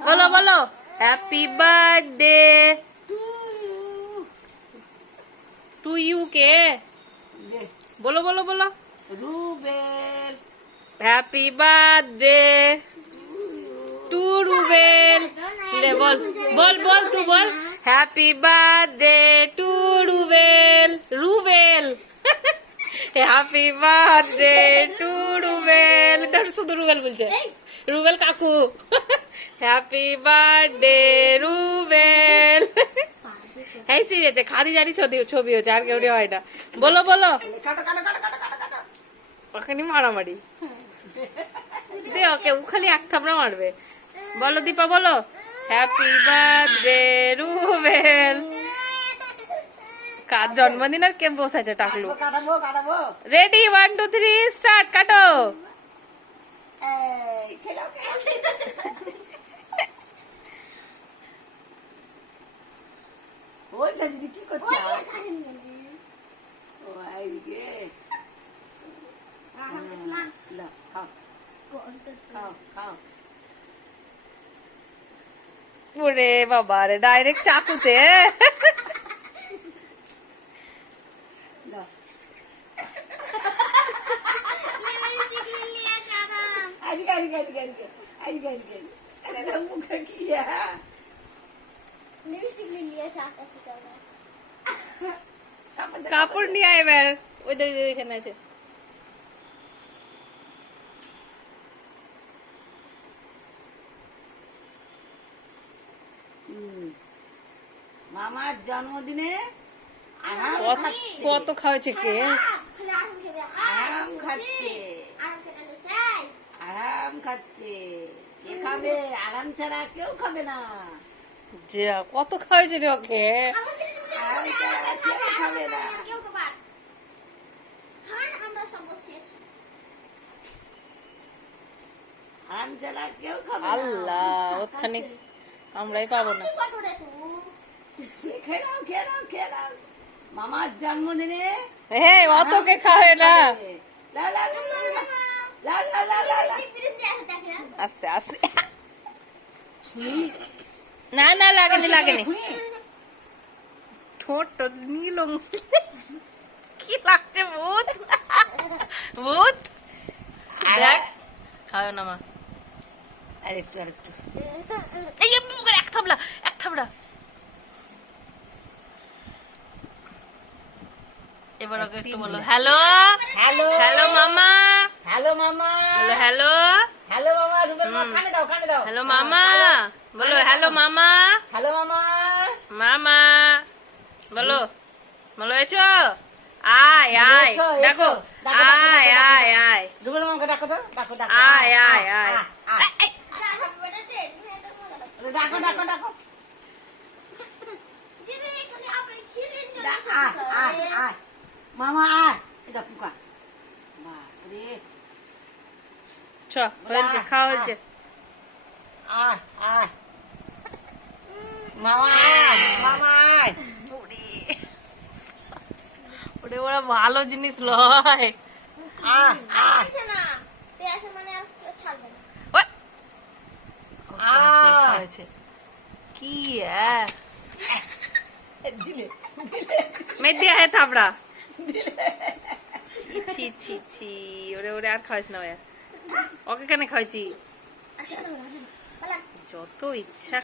বলো বলো happy birthday to you কে বলো বলো বলো Rubel happy birthday to Rubel বল বল বল তুই বল happy birthday to Rubel Rubel happy birthday to Rubel শুধু রুবেল বলছে। রুবেল কাকু। Happy birthday Rubel. এই সিরিয়াছে খাদি জানি ছবি ছবি হচ্ছে আর কেউ হয় না। বলো বলো। ওখানে মারামারি। দে ওকে ও খালি এক থাপড়া মারবে। বলো দীপা বলো। Happy birthday Rubel. কার জন্মদিন আর কে বসাইছে টাকলু? Ready one two three start কাটো। খেলাও খেলাও ওই চাচিটি কি করছে ও এইদিকে লা, খাও খাও খাও ওরে বাবা রে ডাইরেক্ট চাকুতে কাপড় নিয়ে আয় এবার। ওই ওইখানে আছে। মামার জন্মদিনে আরাম কত খাওয়াচ্ছে কে? আরাম খাচ্ছে। আরাম খাচ্ছে। কে খাবে? আরাম ছাড়া কেউ খাবে না। যা কত খাওয়াছে রে ওকে? আরাম ছাড়া কেউ খাবে না আরাম ছাড়া কেউ খাবে না। আল্লাহ ওখানে আমরাই পাবো না। খেয়ে নাও খেয়ে নাও খেয়ে নাও মামার জন্মদিনে হ্যাঁ অত কে খাওয়ায় না। লা লা লা। আস্তে আস্তে। না না লাগেনি লাগেনি। ঠোঁট নীল কি লাগছে ভূত? ভূত? খাও না মা। আরেকটু আরেকটু এই এক থাবলা এক থাবড়া এবার ওকে একটু বলো। হ্যালো? হ্যালো? হ্যালো মামা? হ্যালো মামা বলো হ্যালো হ্যালো মামা রুবেল মা কানে দাও কানে দাও। হ্যালো মামা বলো হ্যালো মামা হ্যালো মামা মামা বলো বলো এছো? আয় আয়। দেখো ডাকো, ডাকো, আয় আয় আয়। রুবেল মামাকে ডাকো তো ডাকো ডাকো। আয় আয় আয় ডাকো ডাকো ডাকো। মামা আয়। এটা পুকা বাপরে। হয়েছে খাওয়া হয়েছে ওরে। ভালো জিনিস লয়। কি হ্যাঁ মেয়ে থাবড়া ছি ছি ছি ওরে ওরে আর খাওয়াইস না ওয়া ওকে কেন খাওয়াইছি? যত ইচ্ছা।